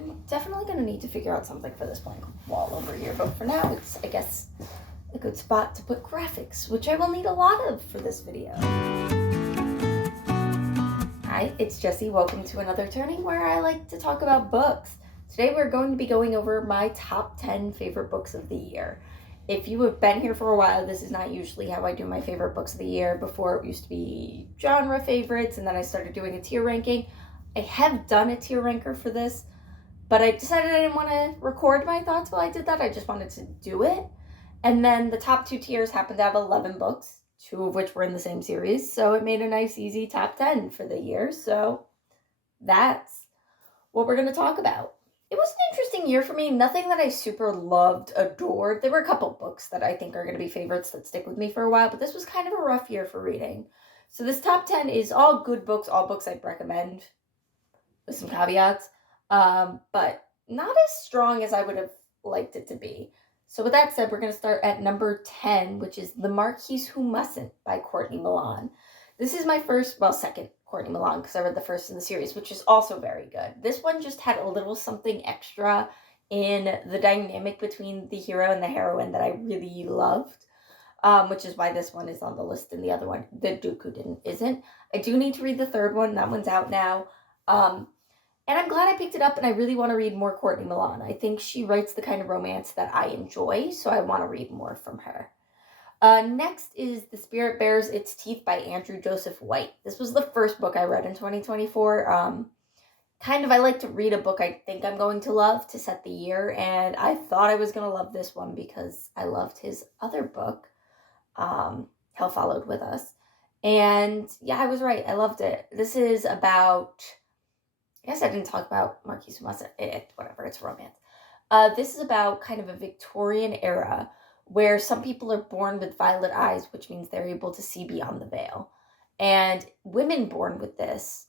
I'm definitely going to need to figure out something for this blank wall over here. But for now, it's, I guess, a good spot to put graphics, which I will need a lot of for this video. Hi, it's Jessi. Welcome to another turning where I like to talk about books. Today we're going to be going over my top 10 favorite books of the year. If you have been here for a while, this is not usually how I do my favorite books of the year. Before, it used to be genre favorites, and then I started doing a tier ranking. I have done a tier ranker for this, but I decided I didn't want to record my thoughts while I did that. I just wanted to do it. And then the top 2 tiers happened to have 11 books, 2 of which were in the same series. So it made a nice, easy top 10 for the year. So that's what we're going to talk about. It was an interesting year for me. Nothing that I super loved, adored. There were a couple books that I think are going to be favorites that stick with me for a while, but this was kind of a rough year for reading. So this top 10 is all good books, all books I'd recommend, with some caveats, but not as strong as I would have liked it to be. So with that said, we're going to start at number 10, which is The Marquise Who Mustn't by Courtney Milan. This is my second Courtney Milan, because I read the first in the series, which is also very good. This one just had a little something extra in the dynamic between the hero and the heroine that I really loved, which is why this one is on the list and the other one, The Duke Who isn't. I do need to read the third one. That one's out now. And I'm glad I picked it up, and I really want to read more Courtney Milan. I think she writes the kind of romance that I enjoy, so I want to read more from her. Next is The Spirit Bears Its Teeth by Andrew Joseph White. This was the first book I read in 2024. I like to read a book I think I'm going to love to set the year, and I thought I was going to love this one because I loved his other book, Hell Followed With Us. And yeah, I was right. I loved it. This is about... I guess I didn't talk about Marquise Who Mustn't. Whatever, it's romance. This is about kind of a Victorian era where some people are born with violet eyes, which means they're able to see beyond the veil. And women born with this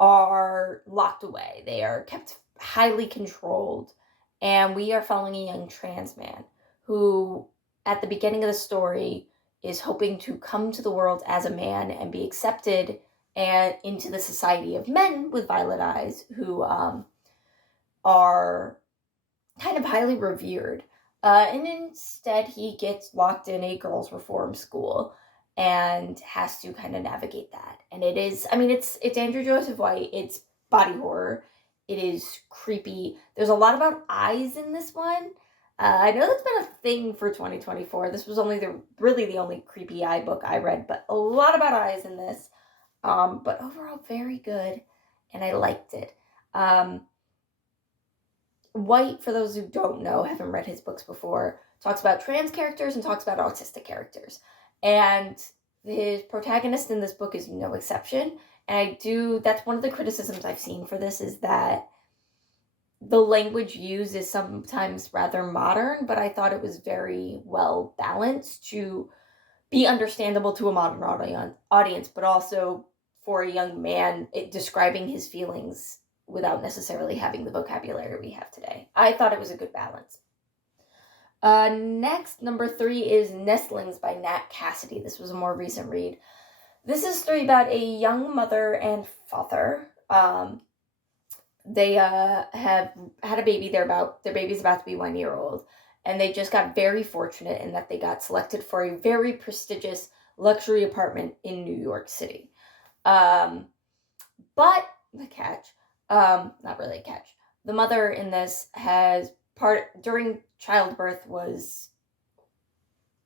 are locked away. They are kept highly controlled. And we are following a young trans man who, at the beginning of the story, is hoping to come to the world as a man and be accepted and into the society of men with violet eyes who are kind of highly revered. And instead, he gets locked in a girls' reform school and has to kind of navigate that. And it is, it's Andrew Joseph White. It's body horror. It is creepy. There's a lot about eyes in this one. I know that's been a thing for 2024. This was really the only creepy eye book I read, but a lot about eyes in this. But overall, very good, and I liked it. White, for those who don't know, haven't read his books before, talks about trans characters and talks about autistic characters. And his protagonist in this book is no exception. And that's one of the criticisms I've seen for this, is that the language used is sometimes rather modern, but I thought it was very well balanced to be understandable to a modern audience, but also for a young man, describing his feelings without necessarily having the vocabulary we have today. I thought it was a good balance. Next, number 3 is Nestlings by Nat Cassidy. This was a more recent read. This is a story about a young mother and father. They have had a baby. Their baby's about to be 1 year old. And they just got very fortunate in that they got selected for a very prestigious luxury apartment in New York City. But the catch, not really a catch, the mother in this during childbirth was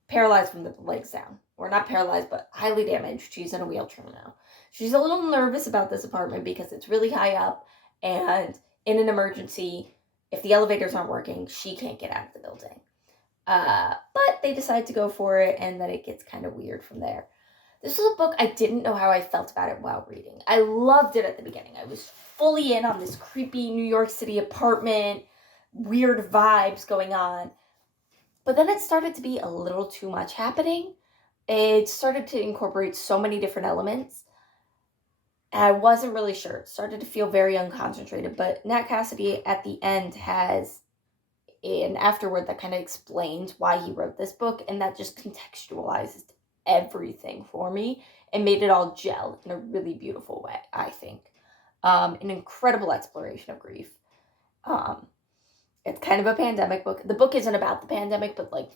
paralyzed from the legs down. Or not paralyzed, but highly damaged. She's in a wheelchair now. She's a little nervous about this apartment because it's really high up, and in an emergency, if the elevators aren't working, she can't get out of the building. But they decide to go for it, and then it gets kind of weird from there. This was a book I didn't know how I felt about it while reading. I loved it at the beginning. I was fully in on this creepy New York City apartment, weird vibes going on. But then it started to be a little too much happening. It started to incorporate so many different elements. And I wasn't really sure. It started to feel very unconcentrated. But Nat Cassidy at the end has an afterword that kind of explains why he wrote this book. And that just contextualizes everything for me and made it all gel in a really beautiful way, I think. An incredible exploration of grief. Um, it's kind of a pandemic book. The book isn't about the pandemic, but like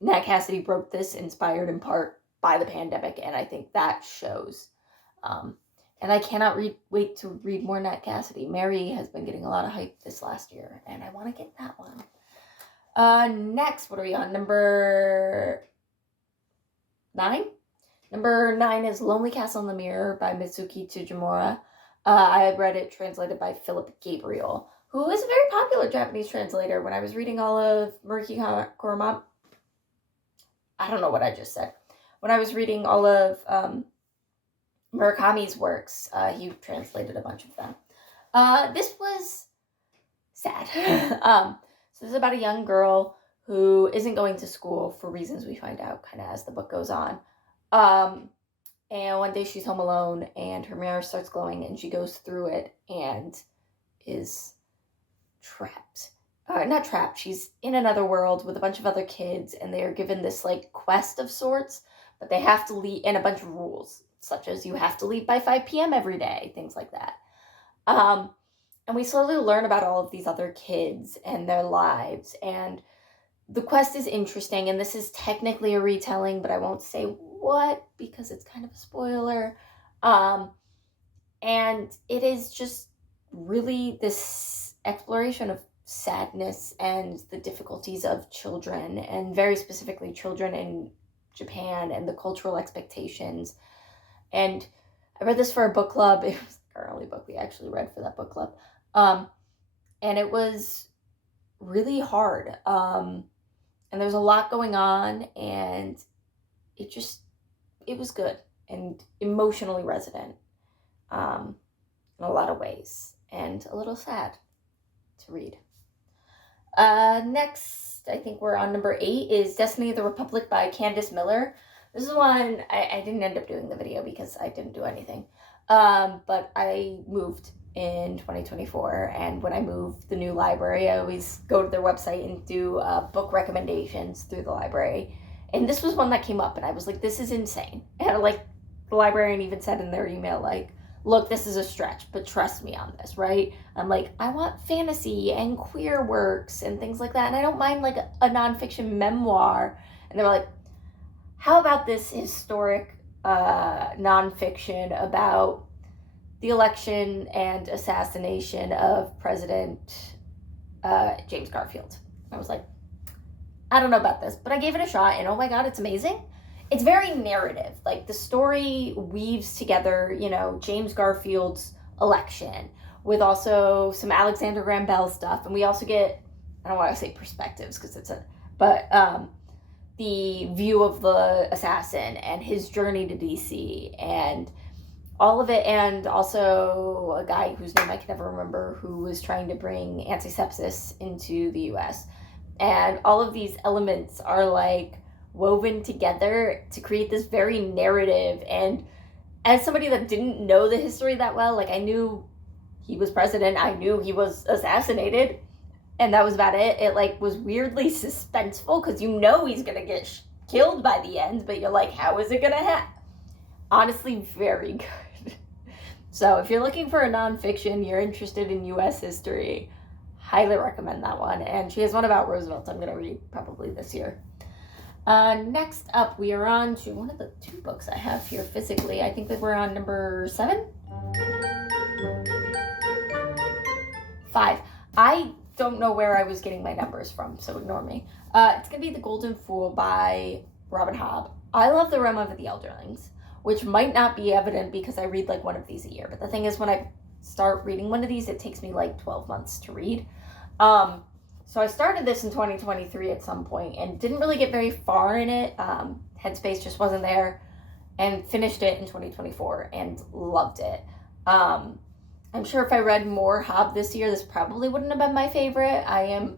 Nat Cassidy wrote this inspired in part by the pandemic, and I think that shows. And I cannot wait to read more Nat Cassidy. Mary has been getting a lot of hype this last year, and I want to get that one. Next, what are we on? Number 9? Number 9 is Lonely Castle in the Mirror by Mitsuki Tsujimura. I had read it translated by Philip Gabriel, who is a very popular Japanese translator. When I was reading all of Muraki Kurama, I don't know what I just said. When I was reading all of Murakami's works, he translated a bunch of them. This was sad. So this is about a young girl who isn't going to school for reasons we find out kind of as the book goes on. And one day she's home alone and her mirror starts glowing and she goes through it and is trapped. Not trapped, she's in another world with a bunch of other kids and they are given this like quest of sorts, but they have to leave, and a bunch of rules, such as you have to leave by 5 p.m. every day, things like that. And we slowly learn about all of these other kids and their lives, and the quest is interesting, and this is technically a retelling, but I won't say what because it's kind of a spoiler. And it is just really this exploration of sadness and the difficulties of children, and very specifically children in Japan and the cultural expectations. And I read this for a book club. It was our only book we actually read for that book club. And it was really hard. And there's a lot going on, and it was good and emotionally resonant in a lot of ways, and a little sad to read. Next, I think we're on number 8, is Destiny of the Republic by Candice Miller. This is one I didn't end up doing the video because I didn't do anything. But I moved in 2024, and when I moved the new library, I always go to their website and do book recommendations through the library. And this was one that came up, and I was like, this is insane. And like the librarian even said in their email, like, look, this is a stretch, but trust me on this, right? I'm like, I want fantasy and queer works and things like that, and I don't mind like a nonfiction memoir. And they were like, how about this historic nonfiction about the election and assassination of President James Garfield? I was like, I don't know about this, but I gave it a shot, and oh my god, it's amazing. It's very narrative. Like, the story weaves together, James Garfield's election with also some Alexander Graham Bell stuff, and we also get, I don't want to say perspectives because the view of the assassin and his journey to DC and all of it, and also a guy whose name I can never remember who was trying to bring antisepsis into the US. And all of these elements are like woven together to create this very narrative. And as somebody that didn't know the history that well, like, I knew he was president, I knew he was assassinated, and that was about it. It like was weirdly suspenseful because he's gonna get killed by the end, but you're like, how is it gonna happen? Honestly, very good. So if you're looking for a nonfiction, you're interested in U.S. history, highly recommend that one. And she has one about Roosevelt I'm gonna read probably this year. Next up, we are on to one of the 2 books I have here physically. I think that we're on number 7? 5. I don't know where I was getting my numbers from, so ignore me. It's going to be The Golden Fool by Robin Hobb. I love The Realm of the Elderlings, which might not be evident because I read like one of these a year. But the thing is, when I start reading one of these, it takes me like 12 months to read. So I started this in 2023 at some point and didn't really get very far in it. Headspace just wasn't there, and finished it in 2024 and loved it. I'm sure if I read more Hobb this year, this probably wouldn't have been my favorite. I am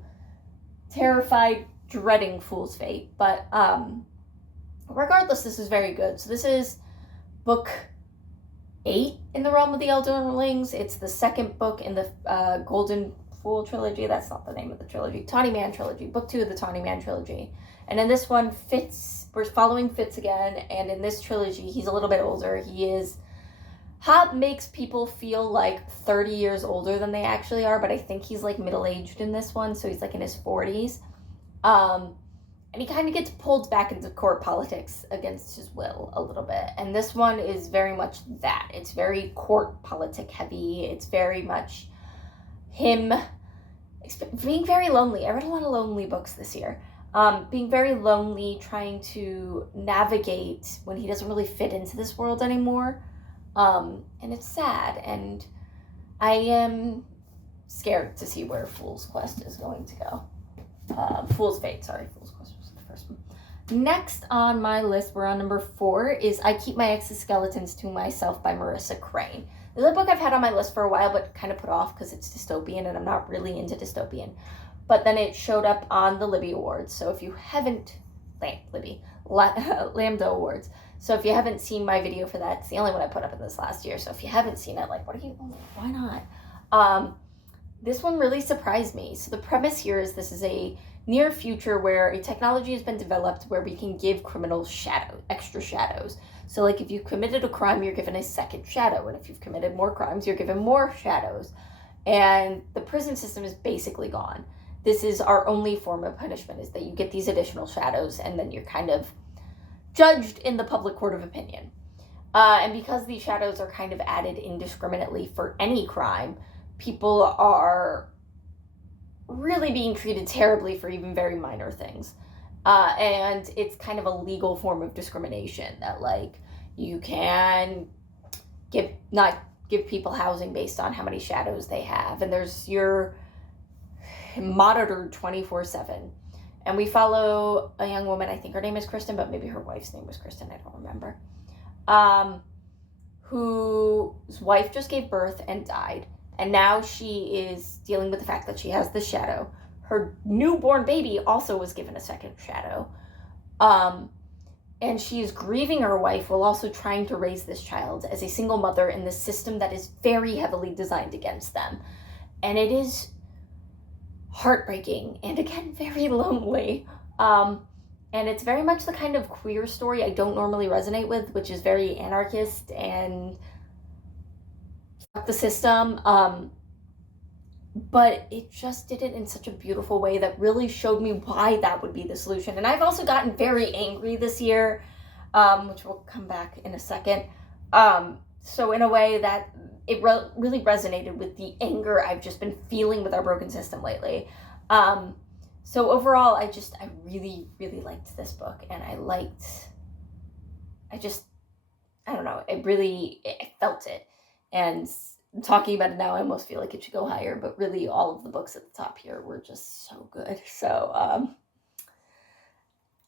terrified, dreading Fool's Fate. But regardless, this is very good. So this is book 8 in the Realm of the Elderlings. It's the second book in the Golden Fool trilogy. That's not the name of the trilogy. Tawny Man trilogy. Book 2 of the Tawny Man trilogy. And in this one, we're following Fitz again. And in this trilogy, he's a little bit older. He is Hop makes people feel like 30 years older than they actually are, but I think he's like middle-aged in this one, so he's like in his 40s. And he kind of gets pulled back into court politics against his will a little bit. And this one is very much that. It's very court politic heavy. It's very much him being very lonely. I read a lot of lonely books this year. Being very lonely, trying to navigate when he doesn't really fit into this world anymore. And it's sad. And I am scared to see where Fool's Quest is going to go. Fool's Fate, sorry. Fool's Quest was the first one. Next on my list, we're on number 4, is I Keep My Exoskeletons to Myself by Marissa Crane. This is a book I've had on my list for a while, but kind of put off because it's dystopian, and I'm not really into dystopian. But then it showed up on the Libby Awards, so if you haven't... Lambda Awards. So if you haven't seen my video for that, it's the only one I put up in this last year, so if you haven't seen it, like, why not? This one really surprised me. So the premise here is this is a near future where a technology has been developed where we can give criminals extra shadows. So like if you've committed a crime, you're given a second shadow. And if you've committed more crimes, you're given more shadows. And the prison system is basically gone. This is our only form of punishment, is that you get these additional shadows and then you're kind of judged in the public court of opinion. And because these shadows are kind of added indiscriminately for any crime, people are really being treated terribly for even very minor things. And it's kind of a legal form of discrimination that, like, you can not give people housing based on how many shadows they have. And you're monitored 24/7. And we follow a young woman, I think her name is Kristen, but maybe her wife's name was Kristen, I don't remember, whose wife just gave birth and died. And now she is dealing with the fact that she has this shadow. Her newborn baby also was given a second shadow. And she is grieving her wife while also trying to raise this child as a single mother in this system that is very heavily designed against them. And it is heartbreaking and, again, very lonely. And it's very much the kind of queer story I don't normally resonate with, which is very anarchist and fuck the system. But it just did it in such a beautiful way that really showed me why that would be the solution. And I've also gotten very angry this year, which we'll come back in a second. So in a way that it really resonated with the anger I've just been feeling with our broken system lately. So overall, I really, really liked this book. And I don't know, I felt it. And talking about it now, I almost feel like it should go higher, but really all of the books at the top here were just so good. So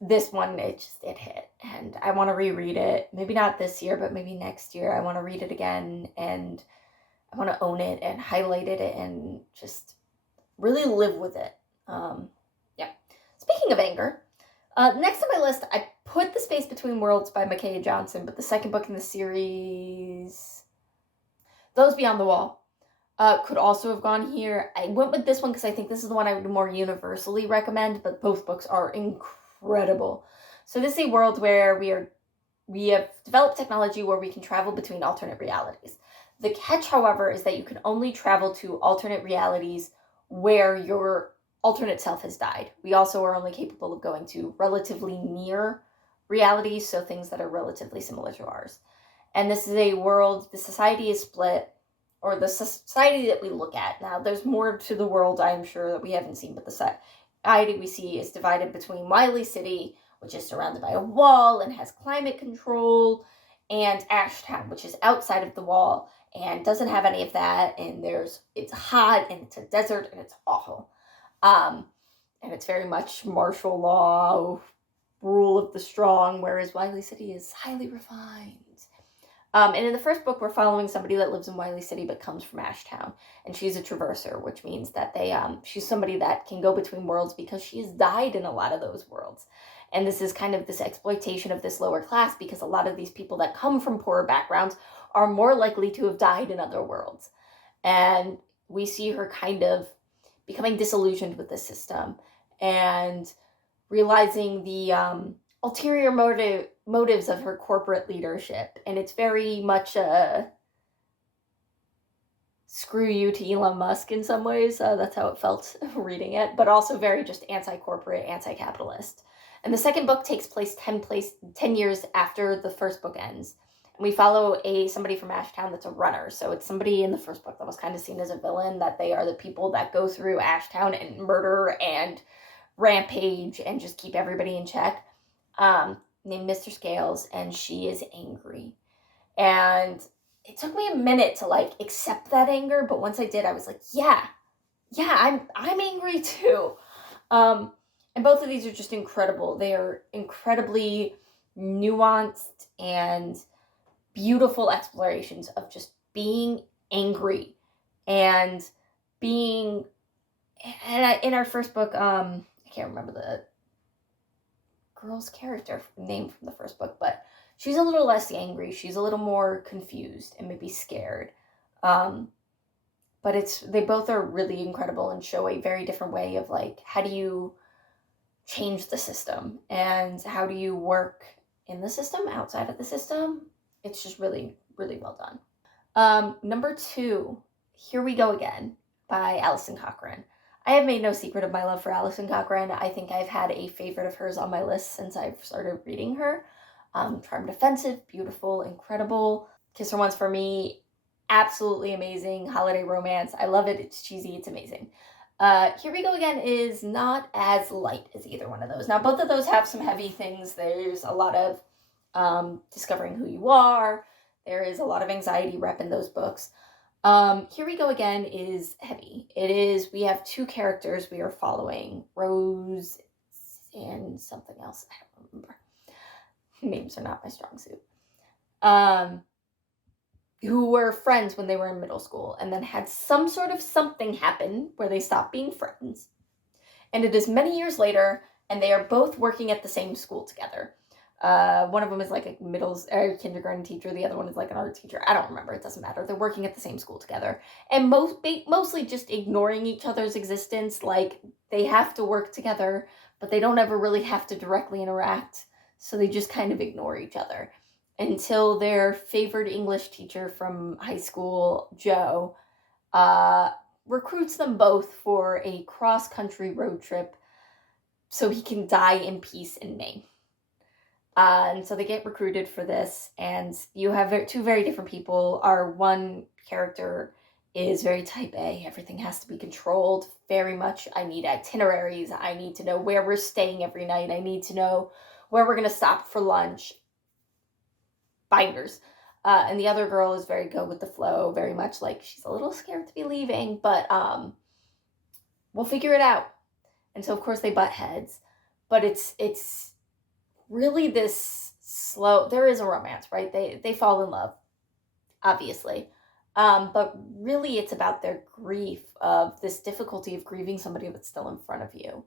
this one, it hit, and I want to reread it. Maybe not this year, but maybe next year. I want to read it again, and I want to own it and highlight it and just really live with it. Yeah. Speaking of anger, next on my list, I put The Space Between Worlds by Micaiah Johnson, but the second book in the series, Those Beyond the Wall, could also have gone here. I went with this one because I think this is the one I would more universally recommend, but both books are incredible. So this is a world where we have developed technology where we can travel between alternate realities. The catch, however, is that you can only travel to alternate realities where your alternate self has died. We also are only capable of going to relatively near realities, so things that are relatively similar to ours. And this is a world, the society is split, or the society that we look at. Now, there's more to the world, I'm sure, that we haven't seen, but the society we see is divided between Wiley City, which is surrounded by a wall and has climate control, and Ashtown, which is outside of the wall and doesn't have any of that, and it's hot, and it's a desert, and it's awful. And it's very much martial law, rule of the strong, whereas Wiley City is highly refined. And in the first book, we're following somebody that lives in Wiley City but comes from Ashtown, and she's a traverser, which means that she's somebody that can go between worlds because she has died in a lot of those worlds. And this is kind of this exploitation of this lower class because a lot of these people that come from poorer backgrounds are more likely to have died in other worlds. And we see her kind of becoming disillusioned with the system and realizing the ulterior motives of her corporate leadership. And it's very much a screw you to Elon Musk in some ways. That's how it felt reading it, but also very just anti-corporate, anti-capitalist. And the second book takes place 10 years after the first book ends. And we follow somebody from Ashtown that's a runner. So it's somebody in the first book that was kind of seen as a villain, that they are the people that go through Ashtown and murder and rampage and just keep everybody in check, named Mr. Scales, and she is angry. And it took me a minute to like accept that anger, but once I did, I was like, yeah, I'm angry too. And both of these are just incredible. They are incredibly nuanced and beautiful explorations of just being angry and being. And in our first book, I can't remember the girl's character name from the first book, but she's a little less angry. She's a little more confused and maybe scared. But they both are really incredible and show a very different way of like, how do you change the system and how do you work in the system, outside of the system. It's just really, really well done. Number 2, Here We Go Again by Alison Cochrane. I have made no secret of my love for Alison Cochrane. I think I've had a favorite of hers on my list since I've started reading her. Charmed Offensive, beautiful, incredible. Kiss Her Once for Me, absolutely amazing. Holiday romance. I love it. It's cheesy. It's amazing. Here We Go Again is not as light as either one of those. Now, both of those have some heavy things. There's a lot of discovering who you are. There is a lot of anxiety rep in those books. Here We Go Again is heavy. We have 2 characters we are following, Rose and something else. I don't remember. Names are not my strong suit. Who were friends when they were in middle school and then had some sort of something happen where they stopped being friends. And it is many years later, and they are both working at the same school together. One of them is like a kindergarten teacher. The other one is like an art teacher. I don't remember. It doesn't matter. They're working at the same school together. And mostly just ignoring each other's existence. Like, they have to work together, but they don't ever really have to directly interact. So they just kind of ignore each other. Until their favorite English teacher from high school, Joe, recruits them both for a cross-country road trip so he can die in peace in Maine. And so they get recruited for this, and you have 2 very different people. Our one character is very type A. Everything has to be controlled very much. I need itineraries. I need to know where we're staying every night. I need to know where we're going to stop for lunch. Binders. And the other girl is very go with the flow, very much like she's a little scared to be leaving, but we'll figure it out. And so of course they butt heads, but it's really this slow. There is a romance, right? They fall in love, obviously, but really it's about their grief, of this difficulty of grieving somebody that's still in front of you,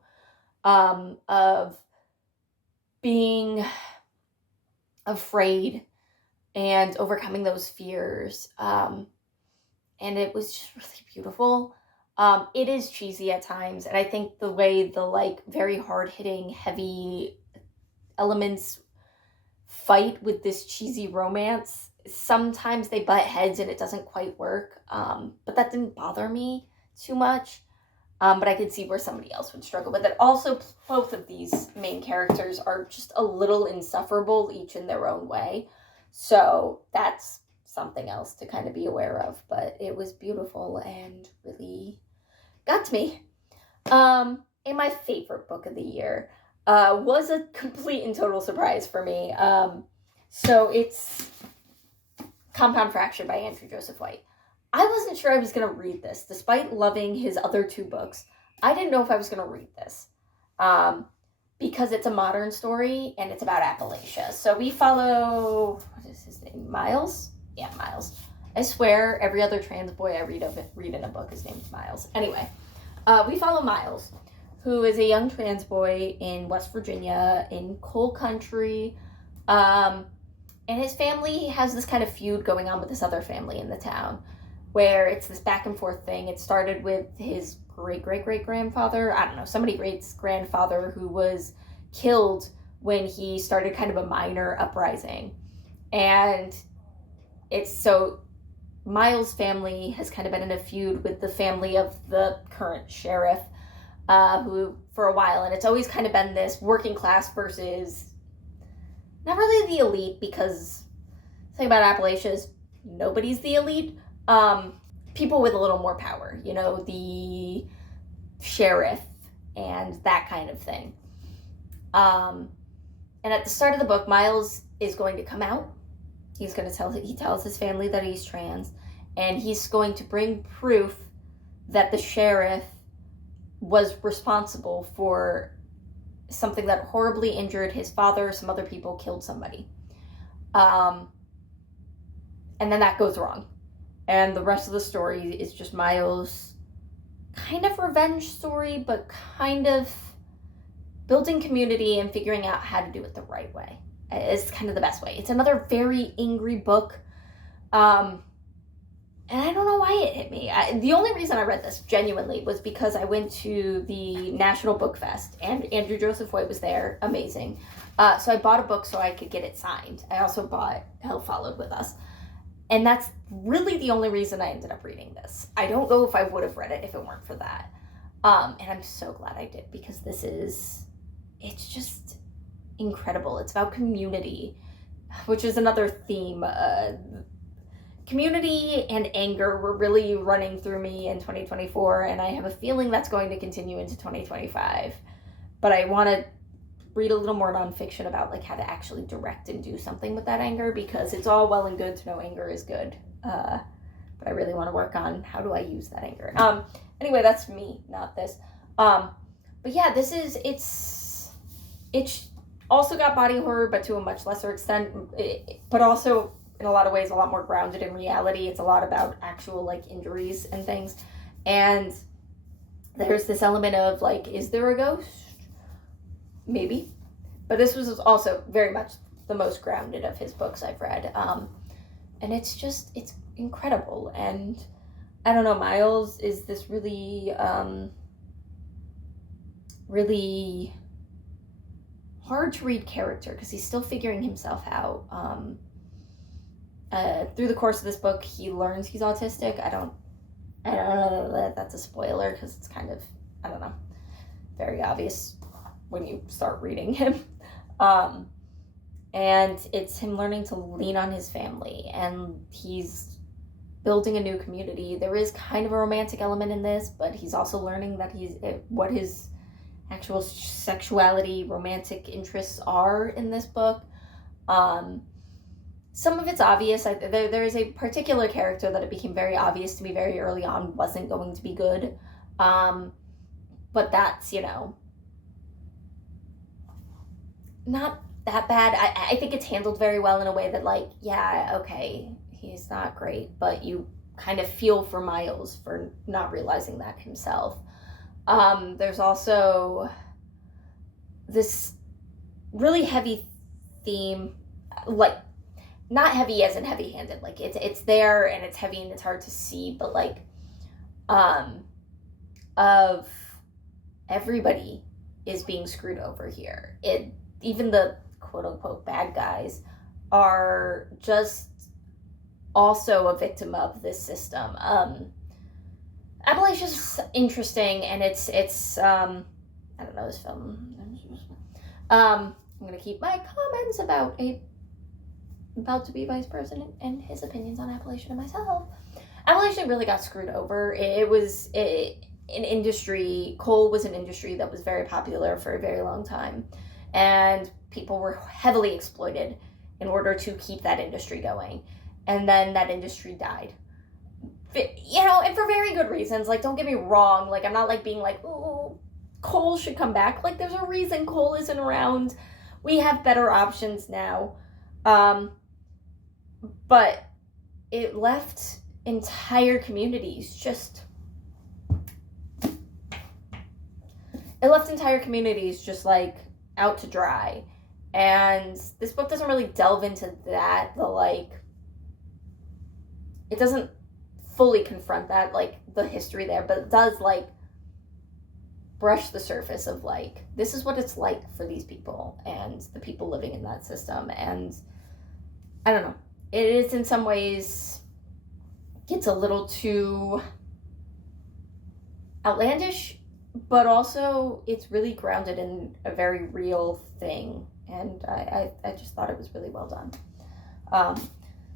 of being afraid and overcoming those fears. And it was just really beautiful. It is cheesy at times, and I think the way the like very hard-hitting, heavy elements fight with this cheesy romance, sometimes they butt heads and it doesn't quite work. But that didn't bother me too much. But I could see where somebody else would struggle with it. Also, both of these main characters are just a little insufferable, each in their own way. So that's something else to kind of be aware of. But it was beautiful and really got to me. And my favorite book of the year was a complete and total surprise for me. So it's Compound Fracture by Andrew Joseph White. I wasn't sure I was going to read this. Despite loving his other 2 books, I didn't know if I was going to read this. Because it's a modern story and it's about Appalachia. So we follow, what is his name? Miles? Yeah, Miles. I swear every other trans boy I read in a book, his name's Miles. Anyway, we follow Miles, who is a young trans boy in West Virginia in coal country. And his family has this kind of feud going on with this other family in the town, where it's this back and forth thing. It started with his great-great-great-grandfather, I don't know, somebody great's grandfather who was killed when he started kind of a minor uprising. And it's so Miles' family has kind of been in a feud with the family of the current sheriff, who for a while, and it's always kind of been this working class versus not really the elite, because the thing about Appalachia is nobody's the elite. People with a little more power, the sheriff and that kind of thing. And at the start of the book, Miles is going to come out. He tells his family that he's trans, and he's going to bring proof that the sheriff was responsible for something that horribly injured his father, some other people, killed somebody. And then that goes wrong. And the rest of the story is just Miles' kind of revenge story, but kind of building community and figuring out how to do it the right way. Is kind of the best way. It's another very angry book. And I don't know why it hit me. The only reason I read this, genuinely, was because I went to the National Book Fest, and Andrew Joseph White was there. Amazing. So I bought a book so I could get it signed. I also bought Hell Followed With Us. And that's really the only reason I ended up reading this. I don't know if I would have read it if it weren't for that. And I'm so glad I did, because it's just incredible. It's about community, which is another theme. Community and anger were really running through me in 2024, and I have a feeling that's going to continue into 2025. But I want to read a little more nonfiction about like how to actually direct and do something with that anger, because it's all well and good to know anger is good. But I really want to work on how do I use that anger. Anyway, that's me, not this. But yeah, it's also got body horror, but to a much lesser extent, but also in a lot of ways a lot more grounded in reality. It's a lot about actual like injuries and things, and there's this element of like, is there a ghost? Maybe. But this was also very much the most grounded of his books I've read, and it's incredible. And I don't know, Miles is this really really hard to read character, because he's still figuring himself out. Through the course of this book, he learns he's autistic. I don't know that that's a spoiler, because it's kind of, I don't know, very obvious when you start reading him. And it's him learning to lean on his family, and he's building a new community. There is kind of a romantic element in this, but he's also learning that what his actual sexuality, romantic interests are in this book. Some of it's obvious. There is a particular character that it became very obvious to me very early on wasn't going to be good. But that's, not that bad. I think it's handled very well in a way that, like, yeah, okay, he's not great, but you kind of feel for Miles for not realizing that himself. There's also this really heavy theme, like, not heavy as in heavy-handed, like it's there and it's heavy and it's hard to see, but like, of everybody is being screwed over here. Even the quote-unquote bad guys are just also a victim of this system. Appalachia's interesting, and it's I don't know this film. I'm gonna keep my comments about to be vice president and his opinions on Appalachia to myself. Appalachia really got screwed over. It was an industry. Coal was an industry that was very popular for a very long time, and people were heavily exploited in order to keep that industry going. And then that industry died. And for very good reasons. Like, don't get me wrong. Like, I'm not, like, being like, ooh, coal should come back. Like, there's a reason coal isn't around. We have better options now. But it left entire communities just like out to dry. And this book doesn't really delve into that, it doesn't fully confront that, like, the history there, but it does, like, brush the surface of, like, this is what it's like for these people and the people living in that system. And I don't know, it is in some ways gets a little too outlandish, but also it's really grounded in a very real thing. And I just thought it was really well done. Um,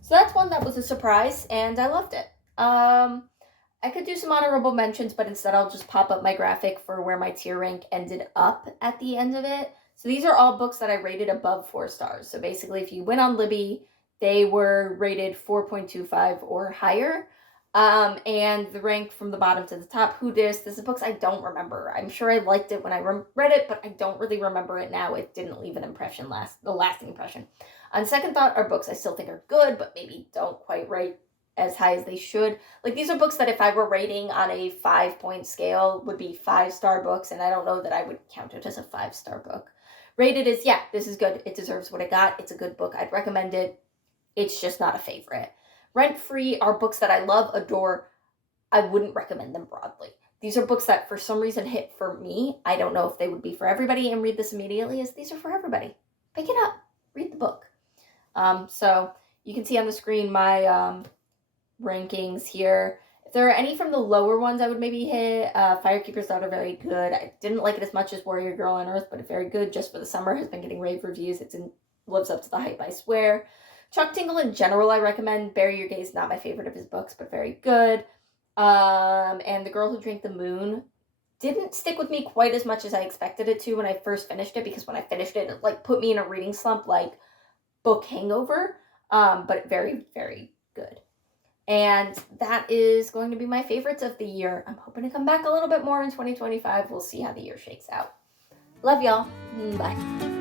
so that's one that was a surprise, and I loved it. I could do some honorable mentions, but instead I'll just pop up my graphic for where my tier rank ended up at the end of it. So these are all books that I rated above 4 stars. So basically, if you went on Libby, they were rated 4.25 or higher. And the rank from the bottom to the top, Who Dis? This is books I don't remember. I'm sure I liked it when I read it, but I don't really remember it now. It didn't leave an impression, the lasting impression. On second thought, are books I still think are good, but maybe don't quite rate as high as they should. Like, these are books that if I were rating on a 5-point scale would be 5-star books, and I don't know that I would count it as a 5-star book. Rated is, yeah, this is good. It deserves what it got. It's a good book. I'd recommend it. It's just not a favorite. Rent Free are books that I love, adore. I wouldn't recommend them broadly. These are books that for some reason hit for me. I don't know if they would be for everybody, and read this immediately as these are for everybody. Pick it up. Read the book. So you can see on the screen my rankings here. If there are any from the lower ones I would maybe hit, Firekeeper's Daughter, very good. I didn't like it as much as Warrior Girl on Earth, but very good. Just for the Summer has been getting rave reviews. Lives up to the hype, I swear. Chuck Tingle in general I recommend. Bury Your Gaze, not my favorite of his books, but very good. And The Girl Who Drank the Moon didn't stick with me quite as much as I expected it to when I first finished it, because when I finished it, it put me in a reading slump like book hangover, but very, very good. And that is going to be my favorites of the year. I'm hoping to come back a little bit more in 2025. We'll see how the year shakes out. Love y'all. Bye.